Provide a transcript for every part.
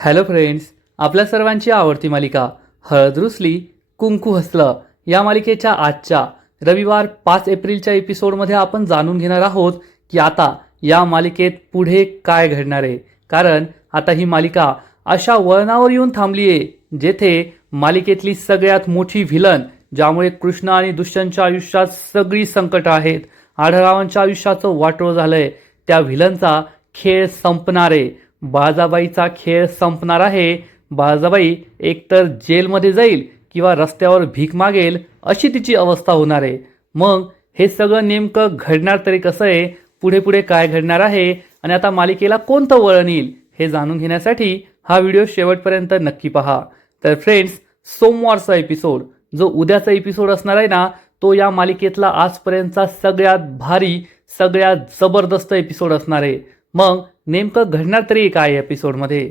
Hello friends, आपल्या सर्वांची आवडती मालिका हळद रुसली कुंकू हसलं या मालिकेच्या आजच्या रविवार 5 एप्रिलच्या एपिसोडमध्ये आपण जाणून घेणार आहोत की आता या मालिकेत पुढे काय घडणार आहे. कारण आता ही मालिका अशा वळणावर येऊन थांबली आहे जेथे मालिकेतली सगळ्यात मोठी व्हिलन, ज्यामुळे कृष्ण आणि दुष्यंतच्या आयुष्यात सगळी संकट आहेत, आढळरावांच्या आयुष्याचं वाटोळ झालंय, त्या व्हिलनचा खेळ संपणार आहे. बाळाबाईचा खेळ संपणार आहे. बाळाबाई एकतर जेलमध्ये जाईल किंवा रस्त्यावर भीक मागेल अशी तिची अवस्था होणार आहे. मग हे सगळं नेमकं घडणार तरी कसं आहे, पुढे पुढे काय घडणार आहे आणि आता मालिकेला कोणतं वळण येईल हे जाणून घेण्यासाठी हा व्हिडिओ शेवटपर्यंत नक्की पहा. तर फ्रेंड्स, सोमवारचा एपिसोड जो उद्याचा एपिसोड असणार आहे ना, तो या मालिकेतला आजपर्यंतचा सगळ्यात भारी, सगळ्यात जबरदस्त एपिसोड असणार आहे. मग नेमकं घडणार तरी काय एपिसोडमध्ये?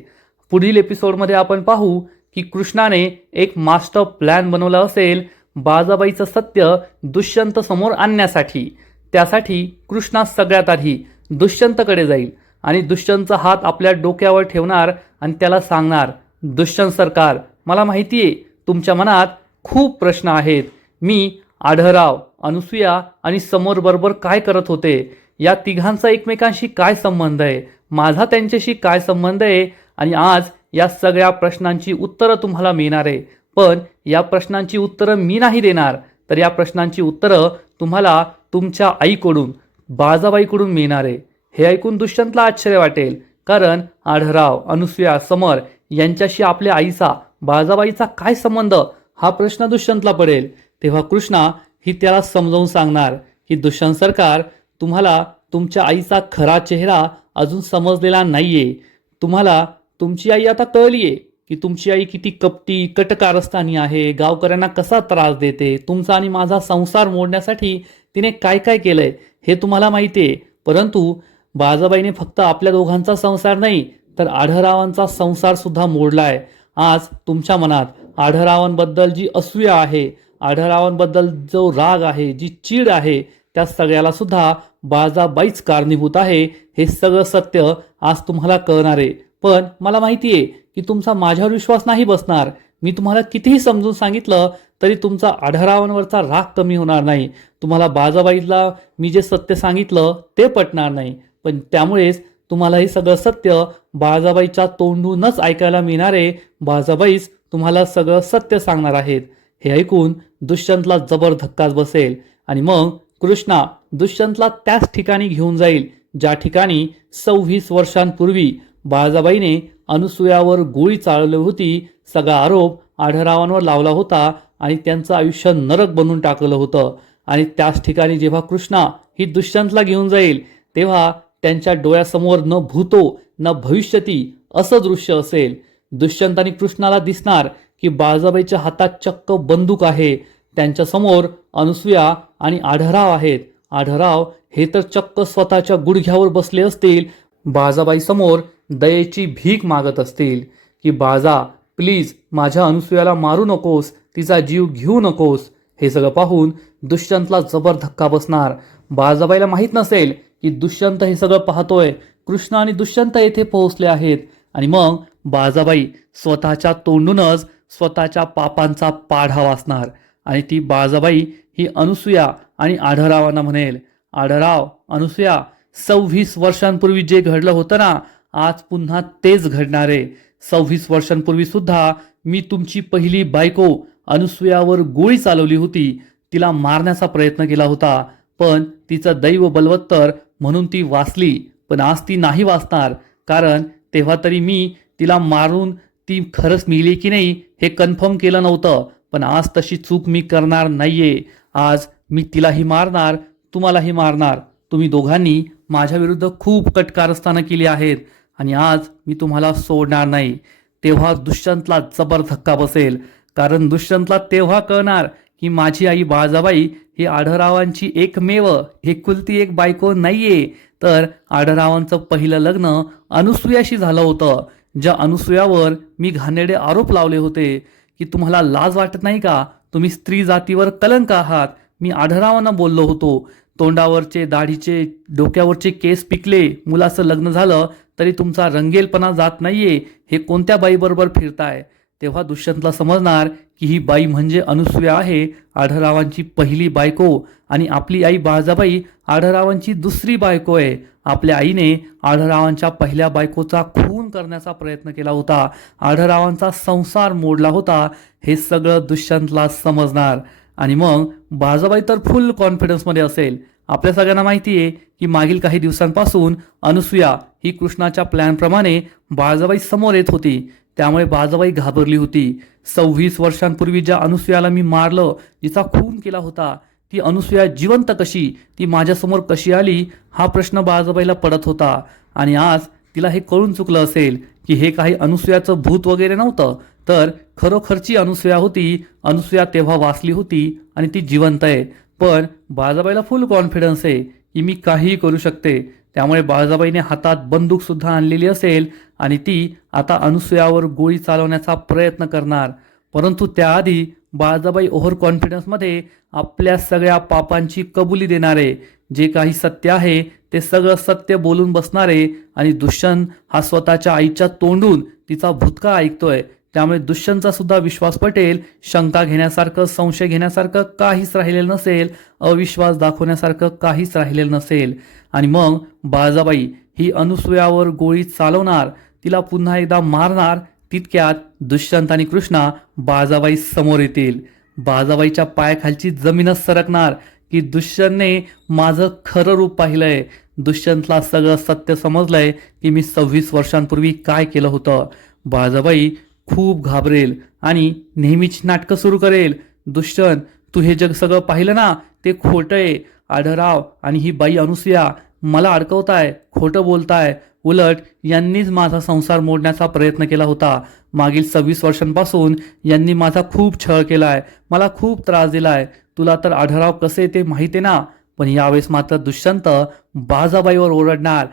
पुढील एपिसोडमध्ये आपण पाहू की कृष्णाने एक मास्टर प्लॅन बनवला असेल बाळाबाईचं सत्य दुष्यंत समोर आणण्यासाठी. त्यासाठी कृष्णा सगळ्यात आधी दुष्यंतकडे जाईल आणि दुष्यंतचा हात आपल्या डोक्यावर ठेवणार आणि त्याला सांगणार, दुष्यंत सरकार, मला माहिती आहे तुमच्या मनात खूप प्रश्न आहेत. मी आढळराव, अनुसूया आणि समोर बरोबर काय करत होते, या तिघांचा एकमेकांशी काय संबंध आहे, माझा त्यांच्याशी काय संबंध आहे, आणि आज या सगळ्या प्रश्नांची उत्तरं तुम्हाला मिळणार आहे. पण या प्रश्नांची उत्तरं मी नाही देणार, तर या प्रश्नांची उत्तरं तुम्हाला तुमच्या आईकडून, बाळाबाईकडून मिळणार आहे. हे ऐकून दुष्यंतला आश्चर्य वाटेल, कारण आढळराव, अनुसूया, समर यांच्याशी आपल्या आईचा, बाळाबाईचा काय संबंध, हा प्रश्न दुष्यंतला पडेल. तेव्हा कृष्णा ही त्याला समजावून सांगणार की दुष्यंत सरकार, तुम्हाला तुमच्या आईचा खरा चेहरा अजून समजलेला नाहीये. तुम्हाला तुमची आई आता कळलीये की तुमची आई किती कपटी, कटकारस्थानी आहे, गावकऱ्यांना कसा त्रास देते, तुमचा आणि माझा संसार मोडण्यासाठी तिने काय काय केलंय हे तुम्हाला माहिती आहे. परंतु बाळाबाईने फक्त आपल्या दोघांचा संसार नाही तर आढळरावांचा संसार सुद्धा मोडलाय. आज तुमच्या मनात आढळरावांबद्दल जी असूया आहे, आढळरावांबद्दल जो राग आहे, जी चीड आहे, त्या सगळ्याला सुद्धा बाळाबाईच कारणीभूत आहे. हे सगळं सत्य आज तुम्हाला कळणार आहे. पण मला माहिती आहे की तुमचा माझ्यावर विश्वास नाही बसणार. मी तुम्हाला कितीही समजून सांगितलं तरी तुमचा आढळरावांवरचा राग कमी होणार नाही. तुम्हाला बाळाबाईला मी जे सत्य सांगितलं ते पटणार नाही. पण त्यामुळेच तुम्हाला हे सगळं सत्य बाळाबाईच्या तोंडूनच ऐकायला मिळणार आहे. बाळाबाईच तुम्हाला सगळं सत्य सांगणार आहेत. हे ऐकून दुष्यंतला जबर धक्काच बसेल आणि मग कृष्णा दुष्यंतला त्याच ठिकाणी घेऊन जाईल ज्या ठिकाणी 26 वर्षांपूर्वी बाळाबाईने अनुसूयावर गोळी चालवली होती. सगळा आरोप आढळरावांवर लावला होता आणि त्यांचं आयुष्य नरक बनवून टाकलं होतं. आणि त्याच ठिकाणी जेव्हा कृष्णा ही दुष्यंतला घेऊन जाईल तेव्हा त्यांच्या डोळ्यासमोर न भूतो न भविष्यती असं दृश्य असेल. दुष्यंत आणि कृष्णाला दिसणार की बाळाबाईच्या हातात चक्क बंदूक आहे. त्यांच्या समोर अनुसूया आणि आढळराव आहेत. आढळराव हे तर चक्क स्वतःच्या गुडघ्यावर बसले असतील, बाळाबाई समोर दयेची भीक मागत असतील की बाळा, प्लीज माझ्या अनुसूयाला मारू नकोस, तिचा जीव घेऊ नकोस. हे सगळं पाहून दुष्यंतला जबर धक्का बसणार. बाळाबाईला माहीत नसेल की दुष्यंत हे सगळं पाहतोय. कृष्ण आणि दुष्यंत येथे पोहोचले आहेत आणि मग बाळाबाई स्वतःच्या तोंडूनच स्वतःच्या पापांचा पाढा वाचणार आणि ती बाळाबाई ही अनुसूया आणि आढळरावांना म्हणेल, आढळराव, अनुसूया, 26 वर्षांपूर्वी जे घडलं होतं ना, आज पुन्हा तेच घडणार आहे. 26 वर्षांपूर्वी सुद्धा मी तुमची पहिली बायको अनुसूयावर गोळी चालवली होती. तिला मारण्याचा प्रयत्न केला होता, पण तिचं दैव बलवत्तर म्हणून ती वाचली. पण आज ती नाही वाचणार, कारण तेव्हा तरी मी तिला मारून ती खरंच मिली की नाही हे कन्फर्म केलं नव्हतं. पण आज तशी चूक मी करणार नाहीये. आज मी तिलाही मारणार, तुम्हालाही मारणार. तुम्ही दोघांनी माझ्या विरुद्ध खूप कटकारस्थानं केली आहेत आणि आज मी तुम्हाला सोडणार नाही. तेव्हा दुष्यंतला जबर धक्का बसेल, कारण दुष्यंतला तेव्हा कळणार की माझी आई बाळाबाई ही आढळरावांची एकमेव एकुलती एक बायको नाहीये, तर आढळरावांचं पहिलं लग्न अनुसूयाशी झालं होतं, ज्या अनुसूयावर मी घाणेरडे आरोप लावले होते की तुम्हाला लाज वाटत नाही का, तुम्ही स्त्री जातीवर कलंक आहात. मी आढळरावांना बोललो होतो, तोंडावरचे, दाढीचे, डोक्यावरचे केस पिकले, मुलाचं लग्न झालं तरी तुमचा रंगेलपणा जात नाहीये, हे कोणत्या बाईबरोबर फिरताय? तेव्हा दुष्यंतला समजणार की ही बाई म्हणजे अनुसूया आहे, आढळरावांची पहिली बायको, आणि आपली आई बाळजाबाई आढळरावांची दुसरी बायको आहे. आपल्या आईने आढळरावांच्या पहिल्या बायकोचा खून करण्याचा प्रयत्न केला होता, आढळरावांचा संसार मोडला होता. हे सगळं दुष्यंतला समजणार आणि मग बाळजाबाई तर फुल कॉन्फिडन्समध्ये असेल. आपल्या सगळ्यांना माहिती आहे की मागील काही दिवसांपासून अनुसूया ही कृष्णाच्या प्लॅनप्रमाणे बाळजाबाई समोर येत होती. त्यामुळे बाळजाबाई घाबरली होती. 26 वर्षांपूर्वी ज्या अनुसूयाला मी मारलं, जिचा खून केला होता, ती अनुसूया जिवंत कशी, ती माझ्यासमोर कशी आली, हा प्रश्न बाळजाबाईला पडत होता. आणि आज तिला हे कळून चुकलं असेल की हे काही अनुसूयाचं भूत वगैरे नव्हतं, तर खरोखरची अनुसूया होती. अनुसूया तेव्हा वाचली होती आणि ती जिवंत आहे. पण बाळजाबाईला फुल कॉन्फिडन्स आहे की मी काहीही करू शकते. त्यामुळे बाळजाबाईने हातात बंदूक सुद्धा आणलेली असेल आणि ती आता अनुसूयावर गोळी चालवण्याचा प्रयत्न करणार. परंतु त्याआधी बाळजाबाई ओव्हर कॉन्फिडन्समध्ये आपल्या सगळ्या पापांची कबुली देणारे, जे काही सत्य आहे ते सगळं सत्य बोलून बसणारे. आणि दुष्यंत हा स्वतःच्या आईच्या तोंडून तिचा भूतकाळ ऐकतोय, त्यामुळे दुष्यंतचा सुद्धा विश्वास पटेल. शंका घेण्यासारखं, संशय घेण्यासारखं काहीच राहिलेलं नसेल, अविश्वास दाखवण्यासारखं काहीच राहिलेलं नसेल. आणि मग बाळजाबाई ही अनुसूयावर गोळी चालवणार, तिला पुन्हा एकदा मारणार. तितक्यात दुष्यंत आणि कृष्णा बाळजाबाई समोर येतील. बाळजाबाईच्या पायाखालची जमीनच सरकणार की दुष्यंतने माझं खरं रूप पाहिलंय. दुष्यंतला सगळं सत्य समजलंय की मी 26 वर्षांपूर्वी काय केलं होतं. बाळजाबाई खूप घाबरेल आणि नेहमीची नाटकं सुरू करेल. दुष्यंत, तू हे जग सगळं पाहिलं ना, ते खोटं आहे. आढळराव आणि ही बाई अनुसूया मला अडकवताय, खोटं बोलताय. उलट यांनीच माझा संसार मोडण्याचा प्रयत्न केला होता. मागील 26 वर्षांपासून यांनी माझा खूप छळ केलाय, मला खूप त्रास दिलाय. तुला तर आढळराव कसे ते माहिती आहे ना. पण यावेळेस मात्र दुष्यंत बाळजाबाईवर ओरडणार,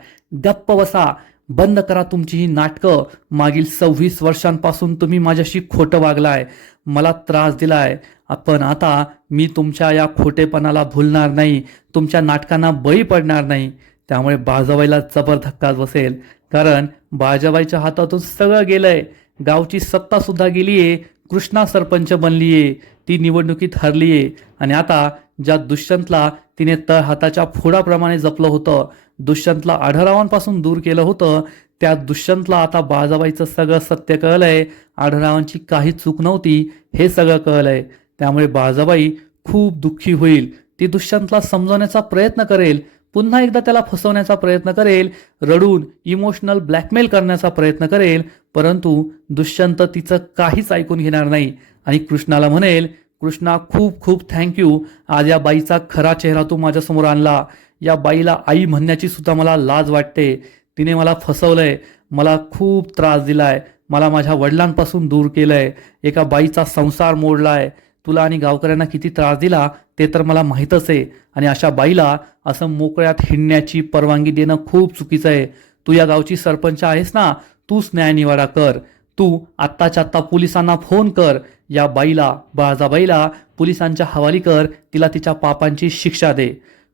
गप्प बसा, बंद करा तुमची ही नाटकं. मागील 26 वर्षांपासून तुम्ही माझ्याशी खोटं वागलाय, मला त्रास दिलाय. पण आता मी तुमच्या या खोटेपणाला भुलणार नाही, तुमच्या नाटकांना बळी पडणार नाही. त्यामुळे बाळजाबाईला जबर धक्काच बसेल, कारण बाळजाबाईच्या हातातून सगळं गेलंय. गावची सत्ता सुद्धा गेलीये, कृष्णा सरपंच बनलीये, ती निवडणुकीत हरलीये. आणि आता ज्या दुष्यंतला तिने तळ हाताच्या फोडाप्रमाणे जपलं होतं, दुष्यंतला आढळरावांपासून दूर केलं होतं, त्या दुष्यंतला आता बाळजाबाईचं सगळं सत्य कळलंय. आढळरावांची काही चूक नव्हती हे सगळं कळलंय. त्यामुळे बाळजाबाई खूप दुःखी होईल. ती दुष्यंतला समजवण्याचा प्रयत्न करेल, पुन्हा एकदा त्याला फसवण्याचा प्रयत्न करेल, रडून इमोशनल ब्लॅकमेल करण्याचा प्रयत्न करेल. परंतु दुष्यंत तिचं काहीच ऐकून घेणार नाही आणि कृष्णाला म्हणेल, कृष्णा, खूप खूप थँक्यू, आज या बाईचा खरा चेहरा तू माझ्यासमोर आणला. या बाईला आई म्हणण्याची सुद्धा मला लाज वाटते. तिने मला फसवलंय, मला खूप त्रास दिलाय, मला माझ्या वडिलांपासून दूर केलंय, एका बाईचा संसार मोडलाय. तुला आणि गावकऱ्यांना किती त्रास दिला ते तर मला माहीतच आहे. आणि अशा बाईला असं मोकळ्यात हिंडण्याची परवानगी देणं खूप चुकीचं आहे. तू या गावची सरपंच आहेस ना, तूच न्यायनिवाडा कर. तू आत्ताच्या आत्ता पोलिसांना फोन कर. या बाईला, बाळजाबाईला पोलिसांच्या हवाली कर, तिला तिच्या पापांची शिक्षा दे.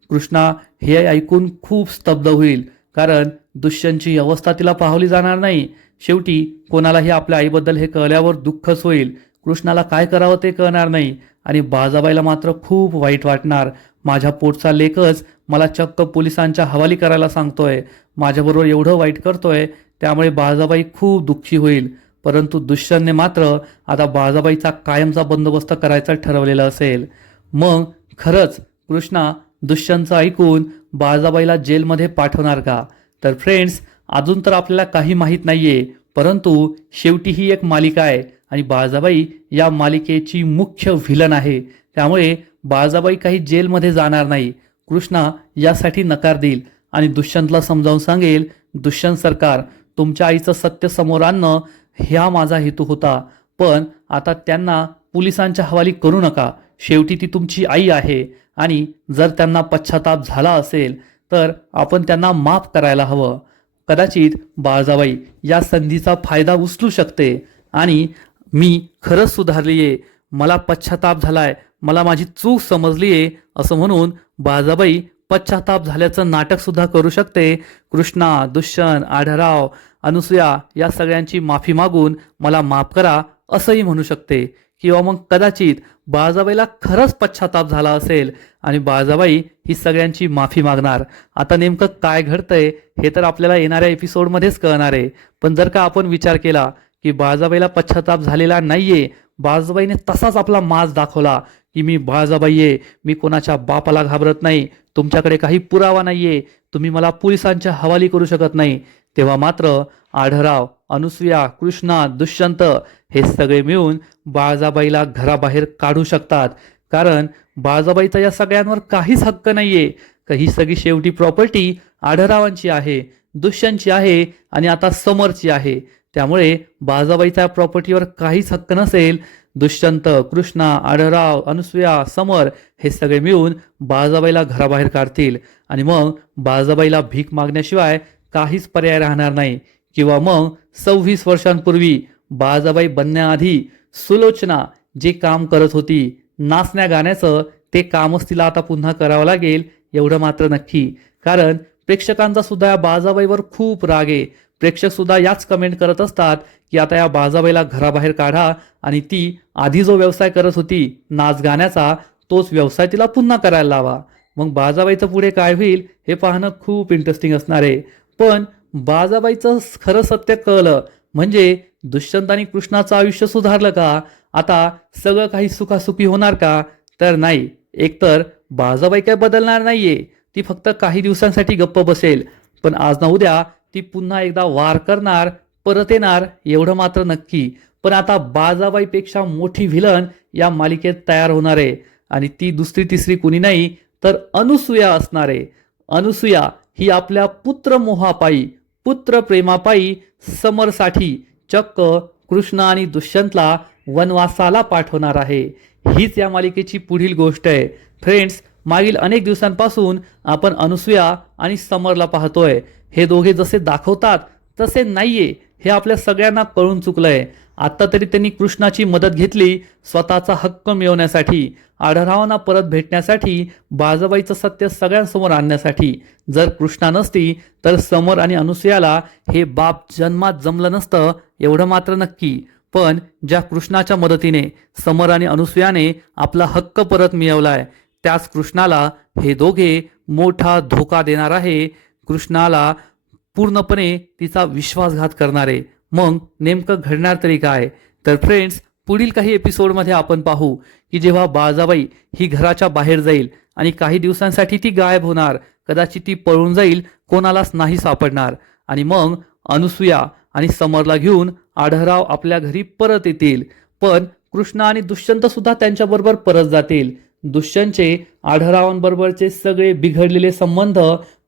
कृष्णा हे ऐकून खूप स्तब्ध होईल, कारण दुष्यंतची अवस्था तिला पाहली जाणार नाही. शेवटी कोणालाही आपल्या आईबद्दल हे कळल्यावर दुःखच होईल. कृष्णाला काय करावं ते कळणार नाही आणि बाळजाबाईला मात्र खूप वाईट वाटणार. माझ्या पोटचा लेकच मला चक्क पोलिसांच्या हवाली करायला सांगतोय, माझ्याबरोबर एवढं वाईट करतोय. त्यामुळे बाळजाबाई खूप दुःखी होईल. परंतु दुष्यंतने मात्र आता बाळजाबाईचा कायमचा बंदोबस्त करायचा ठरवलेला असेल. मग खरंच कृष्णा दुष्यंतचं ऐकून बाळजाबाईला जेलमध्ये पाठवणार का? तर फ्रेंड्स, अजून तर आपल्याला काही माहीत नाहीये, परंतु शेवटी ही एक मालिका आहे आणि बाळजाबाई या मालिकेची मुख्य व्हिलन आहे. त्यामुळे बाळजाबाई काही जेलमध्ये जाणार नाही. कृष्णा यासाठी नकार देईल आणि दुष्यंतला समजावून सांगेल, दुष्यंत सरकार, तुमच्या आईचं सत्य समोर आणणं हा माझा हेतू होता, पण आता त्यांना पोलिसांच्या हवाली करू नका. शेवटी ती तुमची आई आहे आणि जर त्यांना पश्चाताप झाला असेल तर आपण त्यांना माफ करायला हवं. कदाचित बाळजाबाई या संधीचा फायदा उचलू शकते आणि मी खरंच सुधारलीये, मला पश्चाताप झालाय, मला माझी चूक समजलीये असं म्हणून बाळजाबाई पश्चाताप झाल्याचं नाटक सुद्धा करू शकते. कृष्णा, दुष्यंत, आढराव, अनुसूया या सगळ्यांची माफी मागून मला माफ करा असंही म्हणू शकते. किंवा मग कदाचित बाळजाबाईला खरंच पश्चाताप झाला असेल आणि बाळजाबाई ही सगळ्यांची माफी मागणार. आता नेमकं काय घडतंय हे तर आपल्याला येणाऱ्या एपिसोडमध्येच कळणार आहे. पण जर का आपण विचार केला की बाळजाबाईला पश्चाताप झालेला नाहीये, बाळजाबाईने तसाच आपला माज दाखवला की मी बाळजाबाई आहे, मी कोणाच्या बापाला घाबरत नाही, तुमच्याकडे काही पुरावा नाहीये, तुम्ही मला पोलिसांच्या हवाली करू शकत नाही, तेव्हा मात्र आढराव, अनुसूया, कृष्णा, दुष्यंत हे सगळे मिळून बाळजाबाईला घराबाहेर काढू शकतात. कारण बाळजाबाईचा या सगळ्यांवर काहीच हक्क नाहीये. ही सगळी शेवटी प्रॉपर्टी आढरावांची आहे, दुष्यंतची आहे आणि आता समरची आहे. त्यामुळे बाळजाबाईच्या प्रॉपर्टीवर काहीच हक्क नसेल. दुष्यंत, कृष्णा, आढराव, अनुसूया, समर हे सगळे मिळून बाळजाबाईला घराबाहेर काढतील आणि मग बाळजाबाईला भीक मागण्याशिवाय काहीच पर्याय राहणार नाही. किंवा मग 26 वर्षांपूर्वी बाळजाबाई बनण्याआधी सुलोचना जे काम करत होती, नाचण्या गाण्याचं, ते कामच तिला आता पुन्हा करावं लागेल एवढं मात्र नक्की. कारण प्रेक्षकांचा सुद्धा या बाळजाबाईवर खूप राग आहे. प्रेक्षक सुद्धा याच कमेंट करत असतात की आता या बाळजाबाईला घराबाहेर काढा आणि ती आधी जो व्यवसाय करत होती नाच गाण्याचा, तोच व्यवसाय तिला पुन्हा करायला लावा. मग बाळजाबाईचं पुढे काय होईल हे पाहणं खूप इंटरेस्टिंग असणार आहे. पण बाळजाबाईचं खरं सत्य कळलं म्हणजे दुष्यंत आणि कृष्णाचं आयुष्य सुधारलं का? आता सगळं काही सुखासुखी होणार का? तर नाही. एकतर बाळजाबाई काय बदलणार नाहीये, ती फक्त काही दिवसांसाठी गप्प बसेल, पण आज ना उद्या ती पुन्हा एकदा वार करणार, परत येणार एवढं मात्र नक्की. पण आता बाळजाबाईपेक्षा मोठी व्हिलन या मालिकेत तयार होणार आहे आणि ती दुसरी तिसरी कुणी नाही तर अनुसूया असणार आहे. अनुसूया ही आपल्या पुत्रमोहापायी, पुत्रप्रेमापायी समरसाठी चक्क कृष्ण आणि दुष्यंतला वनवासाला पाठवणार आहे. हीच या मालिकेची पुढील गोष्ट आहे. फ्रेंड्स, मागील अनेक दिवसांपासून आपण अनुसूया आणि समरला पाहतोय. हे दोघे जसे दाखवतात तसे नाहीये हे आपल्या सगळ्यांना कळून चुकलंय. आता तरी त्यांनी कृष्णाची मदत घेतली स्वतःचा हक्क मिळवण्यासाठी, आढरावांना परत भेटण्यासाठी, बाळजाबाईचं सत्य सगळ्यांसमोर आणण्यासाठी. जर कृष्णा नसती तर समर आणि अनुसूयाला हे बाप जन्मात जमलं नसतं एवढं मात्र नक्की. पण ज्या कृष्णाच्या मदतीने समर आणि अनुसूयाने आपला हक्क परत मिळवलाय, त्याच कृष्णाला हे दोघे मोठा धोका देणार आहे. कृष्णाला पूर्णपणे तिचा विश्वासघात करणारे. मग नेमकं घडणार तरी काय? तर फ्रेंड्स, पुढील काही एपिसोडमध्ये आपण पाहू की जेव्हा बाळजाबाई ही घराच्या बाहेर जाईल आणि काही दिवसांसाठी ती गायब होणार, कदाचित ती पळून जाईल, कोणालाच नाही सापडणार, आणि मग अनुसूया आणि समरला घेऊन आढराव आपल्या घरी परत येतील. पण कृष्णा आणि दुष्यंत सुद्धा त्यांच्याबरोबर परत जातील. दुष्यंतचे आढरावांबरोबरचे सगळे बिघडलेले संबंध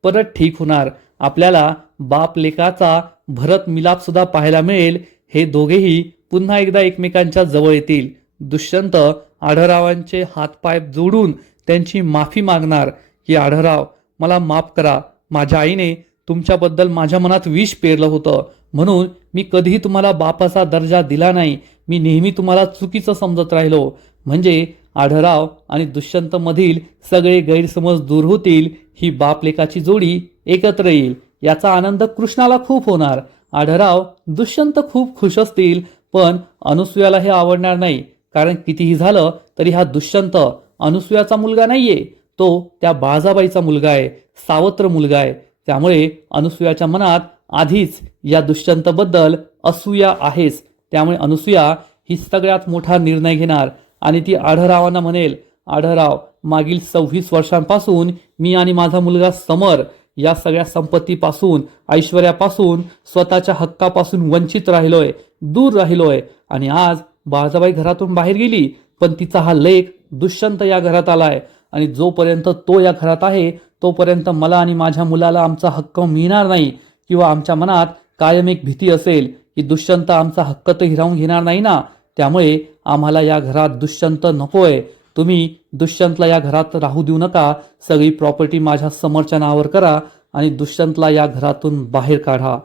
परत ठीक होणार. आपल्याला बाप लेकाचा भरत मिलाप सुद्धा पाहायला मिळेल. हे दोघेही पुन्हा एकदा एकमेकांच्या जवळ येतील. दुष्यंत आढरावांचे हातपाय जोडून त्यांची माफी मागणार की आढराव, मला माफ करा, माझ्या आईने तुमच्याबद्दल माझ्या मनात विष पेरलं होतं, म्हणून मी कधीही तुम्हाला बापाचा दर्जा दिला नाही, मी नेहमी तुम्हाला चुकीचं समजत राहिलो. म्हणजे आढराव आणि दुष्यंत मधील सगळे गैरसमज दूर होतील. ही बाप लेकाची जोडी एकत्र येईल. याचा आनंद कृष्णाला खूप होणार. आढराव, दुष्यंत खूप खुश असतील. पण अनुसूयाला हे आवडणार नाही. कारण कितीही झालं तरी हा दुष्यंत अनुसूयाचा मुलगा नाहीये, तो त्या बाळजाबाईचा मुलगा आहे, सावत्र मुलगा आहे. त्यामुळे अनुसूयाच्या मनात आधीच या दुष्यंतबद्दल असूया आहेच. त्यामुळे अनुसूया ही सगळ्यात मोठा निर्णय घेणार आणि ती आढरावांना म्हणेल, आढराव, मागील 26 वर्षांपासून मी आणि माझा मुलगा समर या सगळ्या संपत्तीपासून, ऐश्वर्यापासून, स्वतःच्या हक्कापासून वंचित राहिलोय, दूर राहिलोय, आणि आज बाळजाबाई घरातून बाहेर गेली, पण तिचा हा लेक दुष्यंत या घरात आलाय, आणि जोपर्यंत तो या घरात आहे तोपर्यंत मला आणि माझ्या मुलाला आमचा हक्क मिळणार नाही. किंवा आमच्या मनात कायम एक भीती असेल की दुष्यंत आमचा हक्क तर हिरावून घेणार नाही ना. त्यामुळे आम्हाला या घरात दुष्यंत नकोय. तुम्ही दुष्यंतला या घरात राहू देऊ नका. सगळी प्रॉपर्टी माझ्या समरच्या नावावर करा आणि दुष्यंतला या घरातून बाहेर काढा.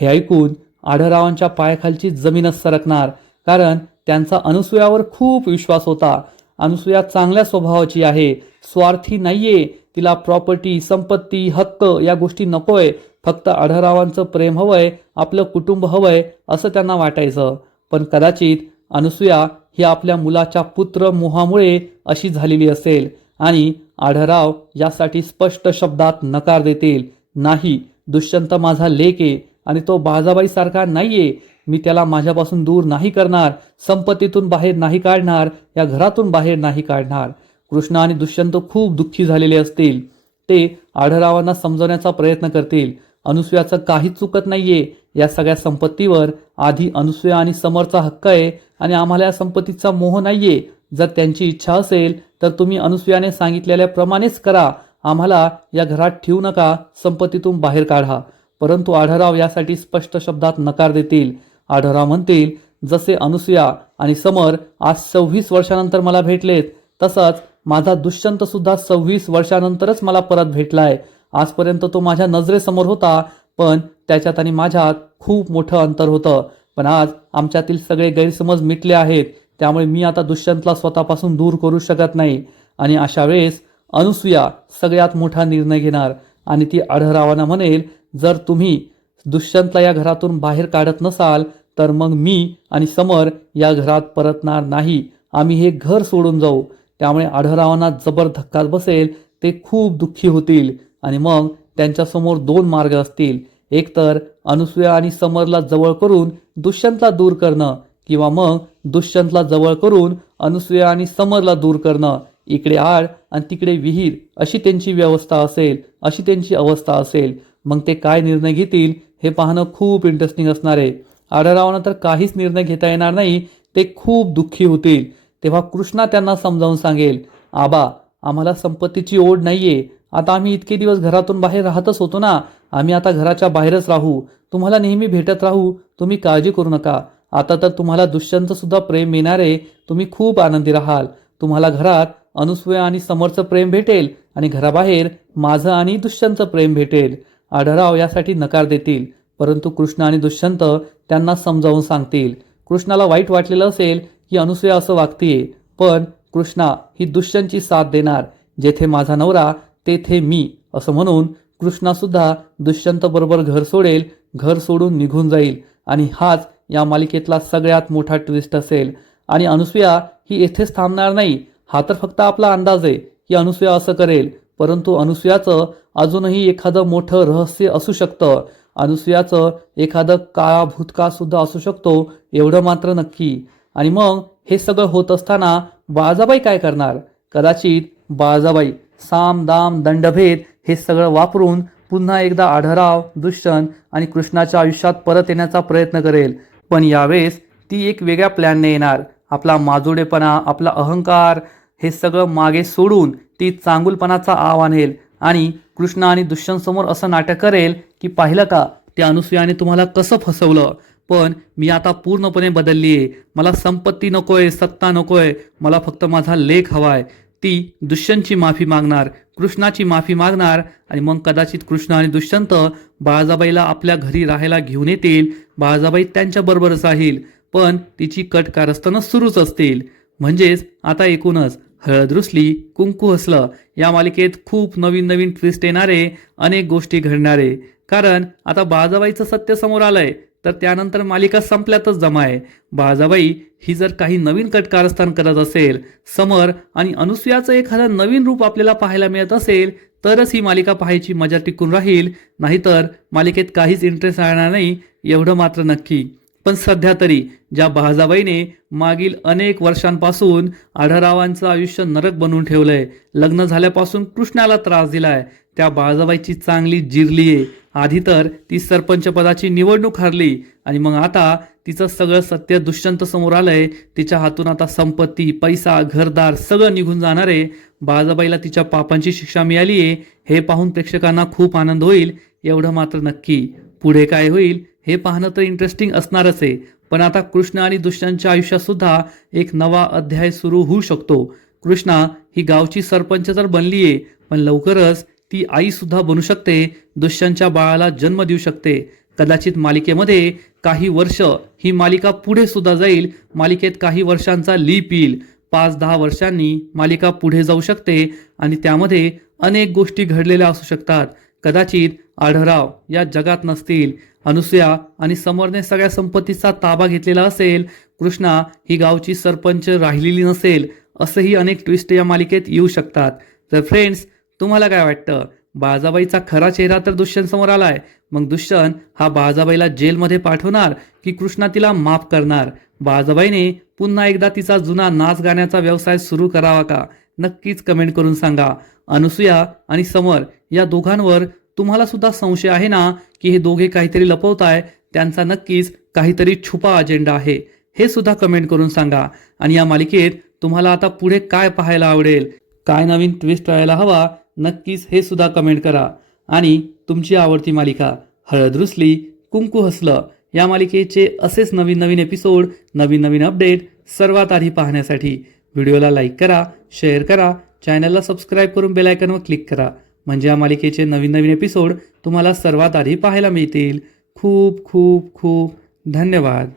हे ऐकून आढरावांच्या पायाखालची जमीनच सरकणार. कारण त्यांचा अनुसूयावर खूप विश्वास होता अनुसूया चांगल्या स्वभावाची आहे, स्वार्थी नाहीये, तिला प्रॉपर्टी, संपत्ती, हक्क या गोष्टी नकोय, फक्त आढळरावांचं प्रेम हवंय, आपलं कुटुंब हवंय असं त्यांना वाटायचं. पण कदाचित अनुसूया ही आपल्या मुलाच्या पुत्र मोहामुळे अशी झालेली असेल आणि आढळराव यासाठी स्पष्ट शब्दात नकार देतील. नाही, दुष्यंत माझा लेक आहे आणि तो बाळाबाई सारखा नाहीये. मी त्याला माझ्यापासून दूर नाही करणार, संपत्तीतून बाहेर नाही काढणार, या घरातून बाहेर नाही काढणार. कृष्ण आणि दुष्यंत खूप दुःखी झालेले असतील. ते आढळरावांना समजवण्याचा प्रयत्न करतील. अनुसूयाचं काहीच चुकत नाहीये, या सगळ्या संपत्तीवर आधी अनुसूया आणि समरचा हक्क आहे आणि आम्हाला या संपत्तीचा मोह नाहीये. जर त्यांची इच्छा असेल तर तुम्ही अनुसूयाने सांगितलेल्याप्रमाणेच करा, आम्हाला या घरात ठेवू नका, संपत्तीतून बाहेर काढा. परंतु आढळराव यासाठी स्पष्ट शब्दात नकार देतील. आढळराव म्हणतील, जसे अनुसूया आणि समर आज 26 वर्षानंतर मला भेटलेत, तसंच माझा दुष्यंत सुद्धा 26 वर्षानंतरच मला परत भेटलाय. आजपर्यंत तो माझ्या नजरेसमोर होता, पण त्याच्यात आणि माझ्यात खूप मोठं अंतर होतं. पण आज आमच्यातील सगळे गैरसमज मिटले आहेत, त्यामुळे मी आता दुष्यंतला स्वतःपासून दूर करू शकत नाही. आणि अशा वेळेस अनुसूया सगळ्यात मोठा निर्णय घेणार आणि ती आढळरावांना म्हणेल, जर तुम्ही दुष्यंतला या घरातून बाहेर काढत नसाल तर मग मी आणि समर या घरात परतणार नाही, आम्ही हे घर सोडून जाऊ. त्यामुळे आढळरावांना जबर धक्का बसेल, ते खूप दुःखी होतील आणि मग त्यांच्यासमोर दोन मार्ग असतील. एक तर अनुसूया आणि समरला जवळ करून दुष्यंतला दूर करणं, किंवा मग दुष्यंतला जवळ करून अनुसूया आणि समरला दूर करणं. इकडे आड आणि तिकडे विहीर अशी त्यांची व्यवस्था असेल, अशी त्यांची अवस्था असेल. मग ते काय निर्णय घेतील हे पाहणं खूप इंटरेस्टिंग असणार आहे. आढळरावांना तर काहीच निर्णय घेता येणार नाही, ते खूप दुःखी होतील. तेव्हा कृष्णा त्यांना समजावून सांगेल, आबा, आम्हाला संपत्तीची ओढ नाहीये, आता आम्ही इतके दिवस घरातून बाहेर राहतच होतो ना, आम्ही आता घराच्या बाहेरच राहू, तुम्हाला नेहमी भेटत राहू, तुम्ही काळजी करू नका. आता तर तुम्हाला दुष्यंत सुद्धा प्रेम मिळणार आहे, तुम्ही खूप आनंदी राहाल. तुम्हाला घरात अनुसूया आणि समरचं प्रेम भेटेल आणि घराबाहेर माझं आणि दुष्यंतचं प्रेम भेटेल. आढळराव यासाठी नकार देतील, परंतु कृष्ण आणि दुष्यंत त्यांना समजावून सांगतील. कृष्णाला वाईट वाटलेलं असेल की अनुसूया असं वागतीये, पण कृष्णा ही दुष्यंतची साथ देणार. जेथे माझा नवरा तेथे मी असं म्हणून कृष्णा सुद्धा दुष्यंत बरोबर घर सोडेल, घर सोडून निघून जाईल. आणि हाच या मालिकेतला सगळ्यात मोठा ट्विस्ट असेल. आणि अनुसूया ही येथेच थांबणार नाही. हा तर फक्त आपला अंदाज आहे की अनुसूया असं करेल, परंतु अनुसूयाचं अजूनही एखादं मोठं रहस्य असू शकतं. अनुसूयाचं एखादं काळा भूतकाळ सुद्धा असू शकतो, एवढं मात्र नक्की. आणि मग हे सगळं होत असताना बाळाबाई काय करणार? कदाचित बाळाबाई साम दाम दंडभेद हे सगळं वापरून पुन्हा एकदा आढळराव, दुष्यंत आणि कृष्णाच्या आयुष्यात परत येण्याचा प्रयत्न करेल. पण यावेळेस ती एक वेगळ्या प्लॅनने येणार. आपला माजुडेपणा, आपला अहंकार हे सगळं मागे सोडून ती चांगुलपणाचा आव आणेल आणि कृष्ण आणि दुष्यंत समोर असं नाटक करेल की पाहिलं का, त्या अनुसूयाने तुम्हाला कसं फसवलं, पण मी आता पूर्णपणे बदलली आहे. मला संपत्ती नकोय, सत्ता नकोय, मला फक्त माझा लेक हवाय. ती दुष्यंतची माफी मागणार, कृष्णाची माफी मागणार आणि मग कदाचित कृष्ण आणि दुष्यंत बाळाबाईला आपल्या घरी राहायला घेऊन येतील. बाळाबाई त्यांच्याबरोबरच राहील, पण तिची कट कारस्थानं सुरूच असतील. म्हणजेच आता एकूणच हळद रुसली कुंकू हसलं या मालिकेत खूप नवीन नवीन ट्विस्ट येणारे, अनेक गोष्टी घडणारे. कारण आता बाळाबाईचं सत्य समोर आलंय, तर त्यानंतर मालिका संपल्यातच जमा आहे. बाळाबाई ही जर काही नवीन कट कारस्थान करत असेल, समर आणि अनुसूयाचं एखादं नवीन रूप आपल्याला पाहायला मिळत असेल, तरच ही मालिका पाहायची मजा टिकून राहील. नाहीतर मालिकेत काहीच इंटरेस्ट राहणार नाही, एवढं मात्र नक्की. पण सध्या तरी ज्या बाळाबाईने मागील अनेक वर्षांपासून आढळरावांचं आयुष्य नरक बनवून ठेवलंय, लग्न झाल्यापासून कृष्णाला त्रास दिलाय, त्या बाळाबाईची चांगली जिरलीये. आधी तर ती सरपंच पदाची निवडणूक हरली आणि मग आता तिचं सगळं सत्य दुष्यंत समोर आलंय. तिच्या हातून आता संपत्ती, पैसा, घरदार सगळं निघून जाणार आहे. बाळाबाईला तिच्या पापांची शिक्षा मिळालीये, हे पाहून प्रेक्षकांना खूप आनंद होईल, एवढं मात्र नक्की. पुढे काय होईल हे पाहणं तर इंटरेस्टिंग असणारच आहे. पण आता कृष्ण आणि दुष्यंतच्या आयुष्यात सुद्धा एक नवा अध्याय सुरू होऊ शकतो. कृष्णा ही गावची सरपंच तर बनलीये, पण लवकरच ती आई सुद्धा बनू शकते, दुष्यंतच्या बाळाला जन्म देऊ शकते. कदाचित मालिकेमध्ये काही वर्ष ही मालिका पुढे सुद्धा जाईल, मालिकेत काही वर्षांचा लीप येईल. 5-10 वर्षांनी मालिका पुढे जाऊ शकते आणि त्यामध्ये अनेक गोष्टी घडलेल्या असू शकतात. कदाचित आढळराव या जगात नसतील, अनुसूया आणि समरने सगळ्या संपत्तीचा ताबा घेतलेला असेल, कृष्णा ही गावची सरपंच राहिलेली नसेल, असंही अनेक ट्विस्ट या मालिकेत येऊ शकतात. तर फ्रेंड्स, तुम्हाला काय वाटतं? बाळाबाईचा खरा चेहरा तर दुष्यंत समोर आलाय. मग दुष्यंत हा बाळाबाईला जेलमध्ये पाठवणार की कृष्णा तिला माफ करणार? बाळाबाईने पुन्हा एकदा तिचा जुना नाच गाण्याचा व्यवसाय सुरू करावा का? नक्कीच कमेंट करून सांगा. अनुसूया आणि समर या दोघांवर तुम्हाला सुद्धा संशय आहे ना, की हे दोघे काहीतरी लपवताय? त्यांचा नक्कीच काहीतरी छुपा अजेंडा आहे, हे सुद्धा कमेंट करून सांगा. आणि या मालिकेत तुम्हाला आता पुढे काय पाहायला आवडेल, काय नवीन ट्विस्ट व्हायला हवा, नक्कीच हे सुद्धा कमेंट करा. आणि तुमची आवडती मालिका हळद रुसली कुंकू हसलं या मालिकेचे असेच नवीन नवीन एपिसोड, नवीन नवीन अपडेट सर्वात आधी पाहण्यासाठी व्हिडिओला लाईक करा, शेअर करा, चॅनलला सबस्क्राईब करून बेल आयकॉनवर क्लिक करा. म्हणजे या मालिकेचे नवीन नवीन एपिसोड तुम्हाला सर्वात आधी पाहायला मिळतील. खूप खूप खूप धन्यवाद.